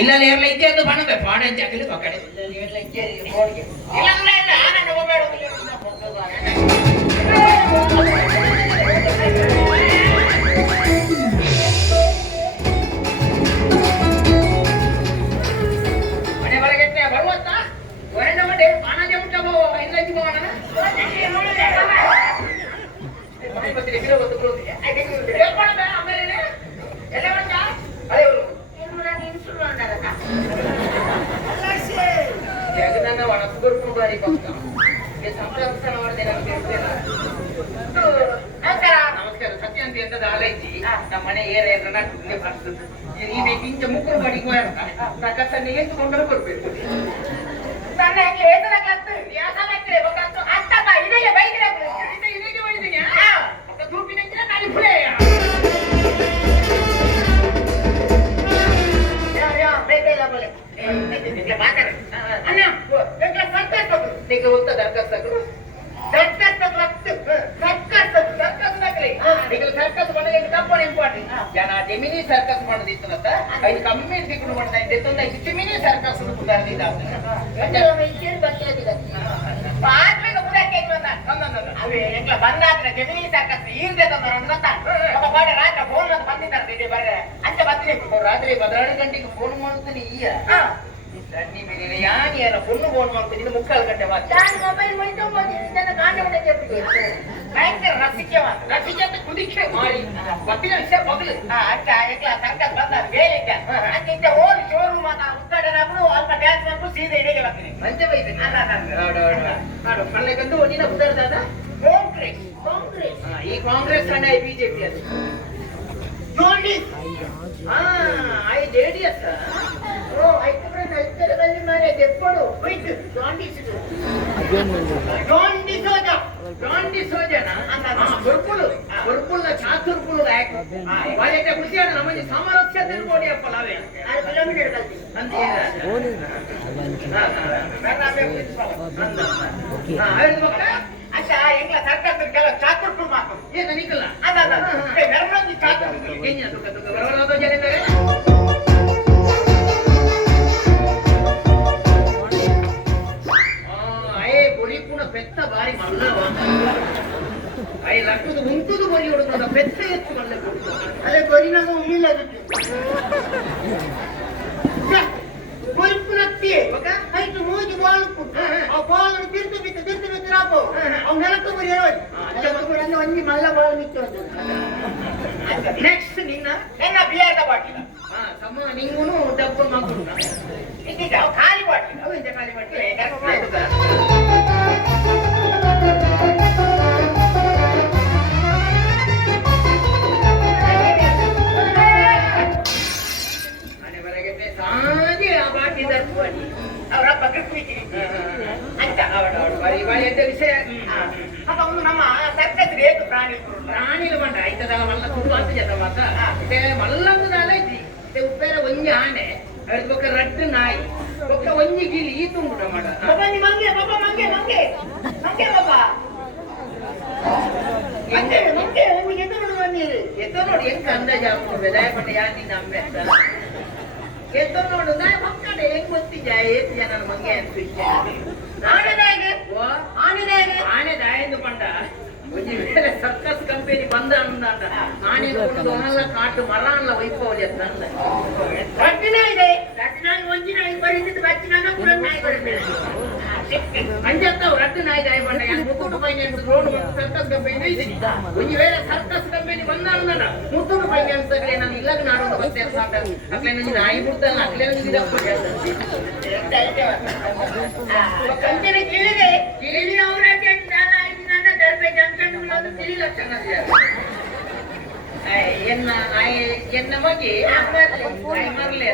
ಇಲ್ಲ ಇರ್ಲ ಇದ್ದೇದು ಬಣ್ಣದೆ ಪಾಡ ಅಂತ ಹಾಕಲಿ ಪಕ್ಕಡೆ ಮನೆ ಹೊರಗೆ ಬರುವಂತ ಹೊರಗೆ ಮಂಡೆ ಪಾನಜ ಉಂಟ ಇಲ್ಲ ಹೋಗೋಣ ನಮಸ್ಕಾರ ಸತ್ಯ ಅಂತ ಎಂತದ ಆಲೈತಿ ನಮ್ಮ ಮನೆ ಏರ ಈ ಇಂಚ ಮುಕ್ಕರು ಬಡಿಗೆ ಪ್ರಕಾಶನ ಎಂತುಕೊಂಡ್ರೆ ಬರ್ಬೇಕು ನನ್ನ ಜನ ಜಮಿನಿ ಸರ್ಕಸ್ ಮಾಡೋದಿತ್ತಂತ ಐದು ಕಮ್ಮಿ ತಿಳ್ಕೊಂಡು ಮಾಡ್ತಾ ಇದ್ದೆ ಜಮಿನಿ ಸರ್ಕಸ್ ಬಂದಾದ್ರೆ ಜಮಿನಿ ಸರ್ಕಸ್ ಈರ್ದೆ ರಾತ್ರಿ ಫೋನ್ ಬಂದಿದ್ದಾರೆ ಬರ್ರೆ ಅಂತ ಬರ್ತೀನಿ ರಾತ್ರಿ 12 ಗಂಟೆಗೆ ಫೋನ್ ಮಾಡ್ತೀನಿ ಈಗ ಸಣ್ಣಿ ಮೇಲೆ ಯಾರು ಫೋನ್ ಫೋನ್ ಮಾಡ್ತೀನಿ ಇದು 3:15 ಗಂಟೆ ಮೊಬೈಲ್ ಭಯಂಕರ ರಸಿಕೆ ಅಂತ ಕುದಿಕೆ ಮಾಡಿ ಗೊತ್ತಿನ ವಿಷಯ ಬಗ್ಲು ಸರ್ಕಸ್ ಬಂದ ಬೇಲಿದ್ದ ಅಂತ ಓಲ್ ಶೋರೂಮ್ ಉದ್ಘಾಟನೆ ಅಲ್ಪ ಡ್ಯಾನ್ಸ್ ಮಾಡ್ಕೊಂಡು ಸೀದಾ ಇಡೀಗೆ ಬರ್ತೀನಿ ಮಂಚ ಬೈತೀನಿ ಕಳ್ಳೆಗಂದು ಒಂದಿನ ಉದಾರ್ದಾದ ಕಾಂಗ್ರೆಸ್ ಈ ಕಾಂಗ್ರೆಸ್ ಅಣ್ಣ ಬಿಜೆಪಿ ಅದು JDS ನಮಗೆ ಸಾಮರಸ್ಯ ತಿಳ್ಕೊಡಿ ಅಪ್ಪ ನಾವೇ अच्छा इंग्ला सरकार केला चातुर्कु माको ये निकला अदा ಮೆರವಣಿಗೆ चातुर्कु ಏನ ಅದು ಬರವರದು ಜನಿದರೆ ಆಯೇ ಬುಡಿ ಕೂಡ ಪೆತ್ತ ಬಾರಿ ಮಲ್ಲವ ಆಯೇ ಲಕ್ಕದು ಉಂಟುದು ಬರಿ ಹೊಡದ ಪೆತ್ತ ಎತ್ತು ಮಲ್ಲೆ ಕೊಡ್ತು ಅದೇ ಬರಿನಾಗ ಉಮ್ಮಿಲ್ಲ ಅದು ಬರಿಪುನತ್ತಿ ಓಕೆ ಐದು ಮೂಜು ಬಾಲ್ ಕೊಟ್ಟು ಆ ಬಾಲ್ ತಿರ್ತು ಬಿತ್ತು ರಾಪೋ ಅವ್ನ ನೆಲಕ್ಕೆ ಬರಿ ಹೇಳೋದು ಅಲ್ಲ ಒಂದಿ ಮಲ್ಲ ಬಾಲ್ ನಿಂತು ನೆಕ್ಸ್ಟ್ ನಿನ್ನ ಎನ್ನ ಬಿಯರ್ದ ಬಾಟಿಲ ತಮ್ಮ ನಿಂಗುನು ಡಬ್ಬು ಮಾಡ್ಕೊಂಡ ಈಗ ಖಾಲಿ ಬಾಟಿಲ ಅವು ಇಂತ ಖಾಲಿ ಬಾಟಿಲ ಅವರಪ್ಪ ಕೃಷ್ಣಿಗೆ ಅಂತ ವಿಷಯ ಅವನು ನಮ್ಮ ಸರ್ಕಸ್ ರೇತು ಪ್ರಾಣಿಗಳು ಬಂಡ ಆಯ್ತದ ಮಲ್ಲ ತುಂಬ ಅಂತ ಜನ ಮಾತ ಮಲ್ಲಂಗದಾಲ ಐತಿ ಉಪ್ಪೇರ ಒಂಜಿ ಆನೆ ಅದಕ್ಕೆ ಬೊಕ್ಕ ರಡ್ಡು ನಾಯಿ ಬೊಕ್ಕ ಒಂಜಿ ಗಿಳಿ ಈ ತುಂಡು ಮಾಡ ಮಂಗೆ ಬಾಬಾ ಮಂಗೆ ಮಂಗೆ ಮಂಗೆ ಬಾಬಾ ಎತ್ತ ನೋಡಿ ಎಂತ ಅಂದಾಜ ಆಗ್ತದೆ ದಯಪಟ್ಟ ಯಾಕೆ ನಮ್ಮೆ ಎತ್ತ ನೋಡು ನಾ ಮಕ್ಕಳೇ ಹೆಂಗ್ ಗೊತ್ತಿದ್ದ ಏತ್ ಜನ ಮಂಗೆ ಅಂತ ಆನೆದಾಯಂದು ಪಂಡ ಒಂಜಿ ಬೇರೆ ಸರ್ಕಸ್ ಕಂಪನಿ ಬಂದ ಅಂದ ಆನೆ ಕೊಡುದು ಕಾಟು ಮರ ಅಲ್ಲ ವೈಭವ ಎತ್ತ ರಟ್ಟಿನ ಇದೆ ರಟ್ಟಿನಾಗಿ ಒಂಜಿ ನಾಯಿ ಬರೀತಿದ್ದು ಬಚ್ಚಿನಾಗ ಕೂಡ ನಾಯಿ ಬರೀತಾರೆ ಅಂಜತ್ತಾವ್ ರಟ್ಟು ನಾಯಿ ದಾಯ ಪಂಡ Muttur finance road circus company ಇದೆ ಒಂಜಿ ಬೇರೆ ಸರ್ಕಸ್ ಕಂಪನಿ ಬಂದ ಅಂದನ ಮುತ್ತೂರು ಫೈನಾನ್ಸ್ ನಾನು ಇಲ್ಲದ ನಾಡೋದು ಬರ್ತೇ ಅಕ್ಲೆ ನಂಗೆ ನಾಯಿ ಬಿಡ್ತಲ್ಲ ಅಕ್ಲೆ ನಂಗೆ ಕಂಪನಿ ಕೇಳಿದೆ ಕೇಳಿ ಅವರ ನನ್ನ ದರ್ಬೆ ಜಂಕ್ಷನ್ ತಿಳಿ ಲಕ್ಷಣ ಎನ್ನ ಮಗೆ ಮರ್ಲೆ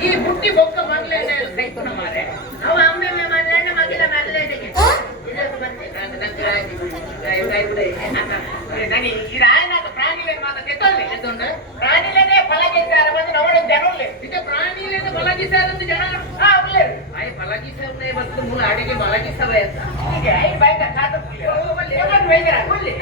ಈ ಬುಟ್ಟಿ ಬೊಕ್ಕ ಮರ್ಲೆ ಕೈಕೊನ ಮಾರೆ ಅವ ಅಮ್ಮೆ ಮರ್ಲೆ ಮಗಿಲ ಮರ್ಲೆ ಪ್ರಾಣಿಲೇನೆ ಫಲಗಿಸಾರ ಬಂದು ನೋಡಿ ಜನರೇ ಇದು ಪ್ರಾಣಿಲೇನೆ ಫಲಗಿಸಾರ ಅಂತ ಜನ ಆಯ್ ಫಲಗಿಸಾರ ಬಂದು ಮೂಲ ಅಡಿಗೆ ಫಲಗಿಸವೇ ಅಂತ ಹೀಗೆ ಐ ಬೈಕ ಕಾತ ಕುಲ್ಲಿ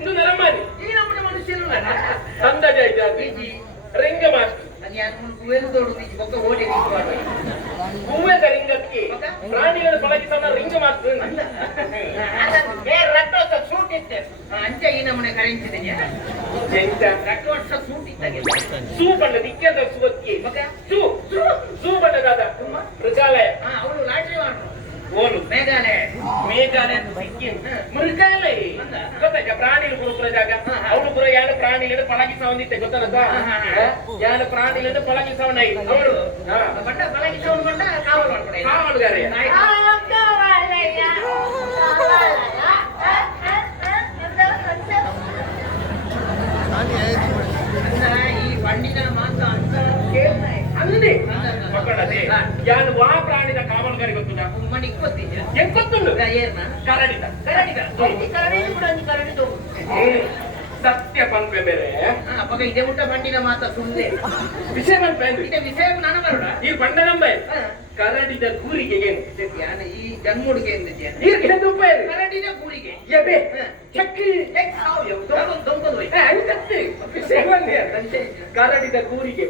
ಇದು ನರಮಾನಿ ಈ ನಮ್ಮನೆ ಮನುಷ್ಯನಲ್ಲ ಅಂದಾಜ ಆಯ್ತು ರಿಂಗ ಮಾಸ್ಟರ್ ಹೂವೆದ ರಿಂಗಕ್ಕೆ ಪ್ರಾಣಿಗಳ ಪಳಗಿಸೋಣ ರಿಂಗ ಮಾಸ್ಟರ್ ಸೂಟ್ ಇತ್ತೆ ಅಂಚ ಈ ನಮ್ಮನೆ ಕರೆನ್ಸಿದೆಯಾ ರಟ್ಟೋಟ್ಸ ಸೂಟ್ ಇದ್ದಾಗೆ ಸೂ ಬಣ್ಣ ದಿಕ್ಕದ ಸುವತ್ತಿ ಸೂ ಸೂ ಸೂ ಬಣ್ಣದಾದ ಮೃಗಾಲಯ ಅವಳು ಲಾಟ್ರಿ ಮಾಡ್ರು ಓಲು ಮೇಘಾಲಯ ಮೇಘಾಲಯ ಮೃಗಾಲಯ ಗೊತ್ತಾಗ ಪ್ರಾಣಿಗಳು ಬರುತ್ತಿರೋ ಜಾಗ ಅವಳು ಪುರ ಯಾರು ಪ್ರಾಣಿಗಳು ಪಳಗಿಸ ಹೊಂದಿತ್ತೆ ಗೊತ್ತಲ್ಲ ಯಾರು ಪ್ರಾಣಿಗಳು ಪಳಗಿಸವನ ಅವಳು ಬಂಡ ಪಳಗಿಸವನು ಬಂಡ ಕಾವಲು ಮಾಡ್ಕೊಡೆ ಕಾವಲುಗಾರ ಈ ಬಂಡಿನ ಮಾತ್ರ ಅಂತ ಕೇಳ್ತಾ ಅಂದಿ ಮಕ್ಕಳದೇ ಯಾರು ವಾ ಪ್ರಾಣಿದ ಕಾವಲುಗಾರಿ ಗೊತ್ತುಂಟ ಮನೆಗೆ ಗೊತ್ತಿದ್ಯಾ ಹೆಂಗ್ ಗೊತ್ತುಂಟು ಏರ್ನ ಕರಡಿದ ಕರಡಿಗ ಕರಡಿ ಕೂಡ ಒಂದು ಕರಡಿ ತಗೋ ಸತ್ಯ ಪಂಪೆ ಬೇರೆ ಅಪ್ಪ ಇದೇ ಊಟ ಬಂಡಿನ ಮಾತ ಸುಮ್ಮನೆ ವಿಷಯ ಪಂಪೆ ಇದೇ ವಿಷಯ ನಾನು ಬರೋಣ ಈ ಬಂಡ ನಂಬೆ ಕರಡಿದ ಕೂರಿಗೆ ಏನು ಈ ಜನ್ಮುಡಿಗೆ ಎಂದಿದ್ಯಾ ನೀರ್ಗೆ ರೂಪಾಯಿ ಕರಡಿನ ಕೂರಿಗೆ ಎಬೆ ಚಕ್ರಿ ಕರಡಿದ ಕೂರಿಗೆ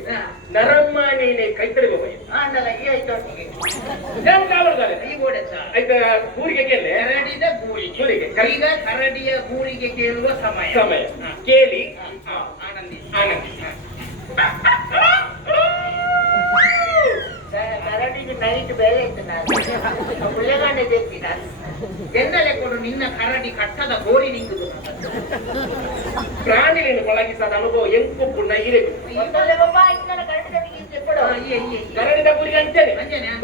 ನರಮ್ಮಾನೇನೆ ಕೈತರಿ ಹೋಗಿ ಕಾವಲುಗಾರ ಈ ಗೋಡೆತ್ತ ಆಯ್ತಾ ಕೂರಿಗೆ ಕೇಳಿ ಕರಡಿದ ಕೂರಿಗೆ ಈಗ ಕರಡಿಯ ಕೂರಿಗೆ ಕೇಳುವ ಸಮಯ ಸಮಯ ಕೇಳಿ ಆನಂದಿ ಆನಂದಿ ಕರಡಿಗೆ ನೈಟ್ ಬೇರೆ ಇತ್ತು ನಾನು ಉಳ್ಳಗಡ್ಡೆ ತೆಗ್ದಿ ನಾನು ಬೆನ್ನಲೆ ಕೊಡು ನಿನ್ನ ಕರಡಿ ಕಟ್ಟದ ಗೋರಿ ನಿಂಗುದು ಪ್ರಾಣಿಗಳನ್ನು ಪಳಗಿಸದ ಅನುಭವ ಎಂಕು ಪುಣ್ಣ ಇರಬೇಕು ಕರಡಿದ ಕೂರಿಗೆ ಅಂತೇನೆ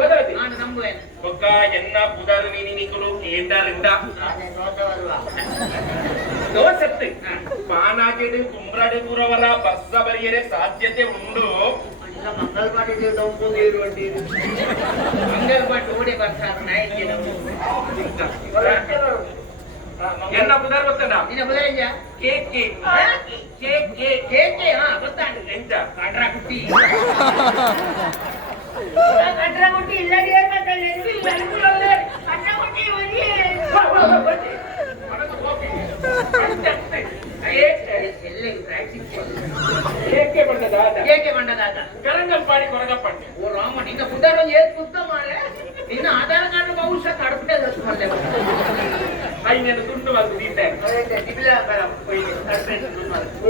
ಗೊತ್ತಾಗ್ತಿ ನಾನು ನಂಬುವೇನೆ ಒಕ್ಕ ಎನ್ನ ಪುದಾರು ನೀನಿಗಳು ಕೇಂದ್ರದಿಂದ ದೋಸತ್ತು ಪಾನಾಗೆಡು ಕುಂಬ್ರಾಡೆ ಪೂರವರ ಬಸ್ಸ ಬರಿಯರೆ ಸಾಧ್ಯತೆ ಉಂಡು ಮಂಗಲ್ಪಾಟಿ ಡೊಂಬು ನೀರು ಮಂಗಲ್ಪಾಟಿ ಓಡಿ ಬರ್ತಾರೆ ನಾಯಕಿ ಎನ್ನ ಪುದಾರ್ ಗೊತ್ತಣ್ಣ ನಿನ್ನ ಬದಲಿಂಜ ಕೇಕ್ ಕೇಕ್ ಕೇಕ್ ಕೇಕ್ ಕೇಕ್ ಗೊತ್ತಾಗ ಎಂತ ಕಡ್ರ ಕುಟ್ಟಿ ಕಡ್ರ ಕುಟ್ಟಿ ಇಲ್ಲದೆ ಕಡ್ರ ಕುಟ್ಟಿ ಏಕೆ ಬಂದದಾದ ಏಕೆ ಬಂಡದಾದ ಕರಂಗಲ್ಪಾಡಿ ಕೊರಗಪ್ಪಟ್ಟೆ ಓ ರಾಮ ನಿನ್ನ ಪುದಾರ ಏನ್ ಶುದ್ಧ ಮಾರೆ ನಿನ್ನ ಆಧಾರ್ ಕಾರ್ಡ್ ಬಹುಶಃ ಕಡ್ಬಿಟ್ಟೆ ಐನೇನು ತುಂಡು ಬಂದು ದೀತೇನೆ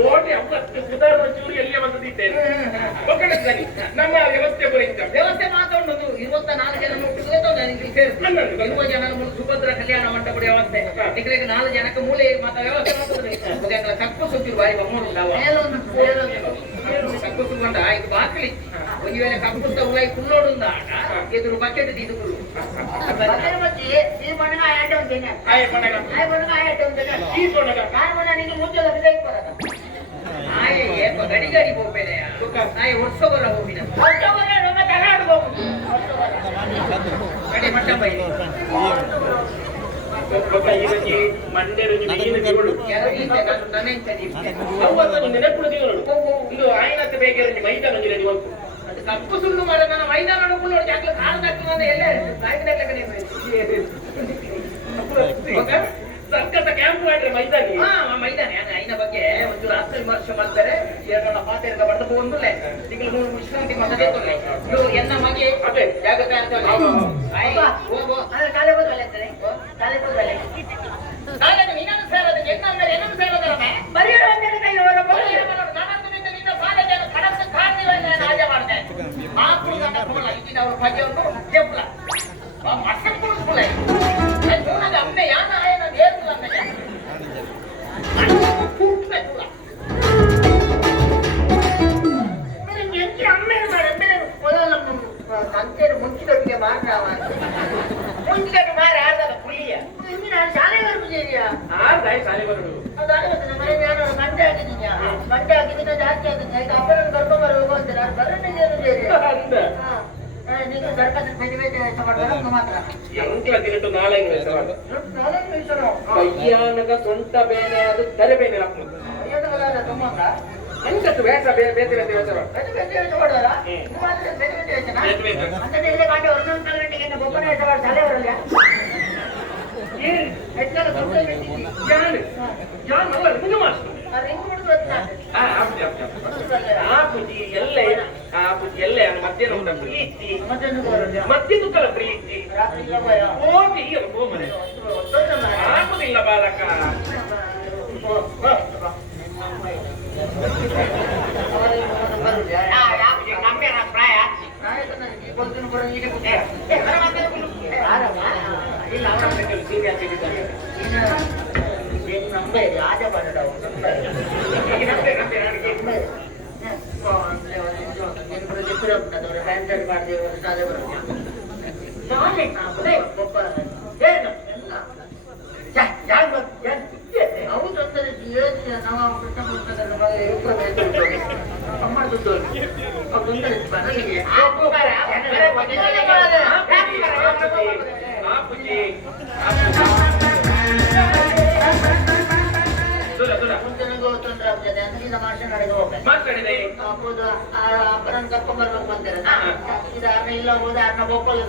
ಓಟಿ ಅವತ್ತು ಪುದಾರ ಚೂರು ಎಲ್ಲಿಯೇ ಬಂದು ದೀತೇನೆ ನಮ್ಮ ವ್ಯವಸ್ಥೆ ಬರೀತ ವ್ಯವಸ್ಥೆ ಮಾತಾಡೋದು 24 ಜನ ಇರುವ ಜನ ಸುಭದ್ರ ಕಲ್ಯಾಣ ಮಂಟಪದ ವ್ಯವಸ್ಥೆ ನಿಗ್ರಿಗೆ 4 ಜನಕ್ಕೆ ಮೂಲೆ ಮಾತ ವ್ಯವಸ್ಥೆ ಮಾಡ್ತಾರೆ ಕಪ್ಪು ಸುತ್ತಿರು ಬಾರಿ ಕಪ್ಪು ಸುಗೊಂಡ ಇದು ಬಾಕಲಿ ಒಂದು ವೇಳೆ ಕಪ್ಪುತ್ತ ಉಲಾಯಿ ಕುಲ್ಲೋಡುಂದ ಎದುರು ಬಕೆಟ್ ಇದುಗಳು ಗಡಿ ಗಡಿ ಹೋಗ್ಬೇನೆ ವರ್ಷವರ ಹೋಗಿನ ಕಡೆ ಮಟ್ಟ ಬೈ ಮಂಡ್ಯರು ಇದು ಆಯ್ನಕ್ಕೆ ಬೇಗ ಮೈದಾನ ಅದು ಕಪ್ಪು ಸುಳ್ಳು ಮಾಡ ನನ್ನ ಮೈದಾನ ನೋಡ್ಕೊಂಡು ನೋಡಿ ಜಾಗ ಕಾಣದಾಗ್ತದ ಎಲ್ಲ ಸರ್ಕಸ ಕ್ಯಾಂಪ್ ಮಾಡ್ರೆ ಮೈದಾನ ಮೈದಾನ ಐನ ಬಗ್ಗೆ ಒಂದು ರಾತ್ರಿ ವಿಮರ್ಶೆ ಮಾಡ್ತಾರೆ ಎರಡು ಪಾತ್ರೆ ಬರ್ದು ಒಂದು ತಿಂಗಳು 3 ವಿಶ್ರಾಂತಿ ಮಸದೆ ಇದು ಎನ್ನ ಮಗೆ ಅದೇ ಜಾಗೃತಿ ಅಂತ ಕಾಲೇ ಹೋದ್ರಲ್ಲ ನೀನನ್ನು ಸೇರೋದು ಎನ್ನ ಮೇಲೆ ಏನನ್ನು ಸೇರೋದಲ್ಲ ಬರೀ ಕಡಸ ಕಾಣ್ತೀವಲ್ಲ ರಾಜ ಮಾಡ್ದೆ ಮಾತೃ ಇದೀನ ಅವ್ರ ಬಗ್ಗೆ ಒಂದು ಚೆಪ್ಪಲ ಮಸ ಕುಡಿಸ್ಬಿಡ ಅಮ್ಮೆ ಯಾನ ಆಯನ ನೇರ್ಪುಲ ಸಂತೆರು ಮುಂಚಿದೊಟ್ಟಿಗೆ ಮಾತ್ರ ಮುಂಚಿದೊಟ್ಟು ಮಾರ ಆರ್ದ ಪುಲಿಯ ನಾನು ಶಾಲೆವರೆಗೂ ಸೇರಿಯಾ ಶಾಲೆ ಬರೋದು ಅದು ಮನೆ ನಾನು ಗಂಟೆ ಆಗಿದ್ದೀನಿ ಜಾಸ್ತಿ ಆಗಿದೆ ಈಗ ಅಪ್ಪನನ್ನು ಕರ್ಕೊಂಡು ಬರಬೇಕು ಅಂತ ನಾನು ಬರೋಣ ಸೇರಿ ನೀವು ಸರ್ಕಾರ ಮಾತ್ರ ಕೈಯಾನಗ ಸ್ವಂತ ಬೇನೆ ಅದು tere ಬೇನೆ ಅಂಕತ್ತು ಬೇಸ ಬೇತೆ ಏನ್ ಹೆಚ್ಚಾಗ ಸುತ್ತ ಬಿಟ್ಟಿದ್ದಿ. ಜಾನ್ ಜಾನ್ ಅಲ್ಲ ನಿಜ ಮಾಸ್ಟರ್ ಅದು ಹೆಂಗ್ ಮಾಡುದು ಗೊತ್ತಾ? ಆಪುಜಿ ಎಲ್ಲೇ ಆಪುಜಿ ಮಧ್ಯಾಹ್ನ ಊಟ ಪ್ರೀತಿ ಮತ್ತೊಂದು ಬರೋದು. ಮತ್ತಿದು ಕಲ ಪ್ರೀತಿ ರಾತ್ರಿ ಇಲ್ಲ ಭಯ. ಹೋಗಿ ಹೋಮನೆ ಒತ್ತೊಂದು ಮಾರ್ರೆ. ಆಗುದಿಲ್ಲ ಬಾಲಕ ಮಾತಾಡಿದೆ ಅಪ್ಪನ ಕರ್ಕೊಂಡ್ ಬರ್ಬೇಕು ಬಂದಿರ ಇಲ್ಲ ಹೋದ ಅನ್ನ ಬೋಪಲ್ಲ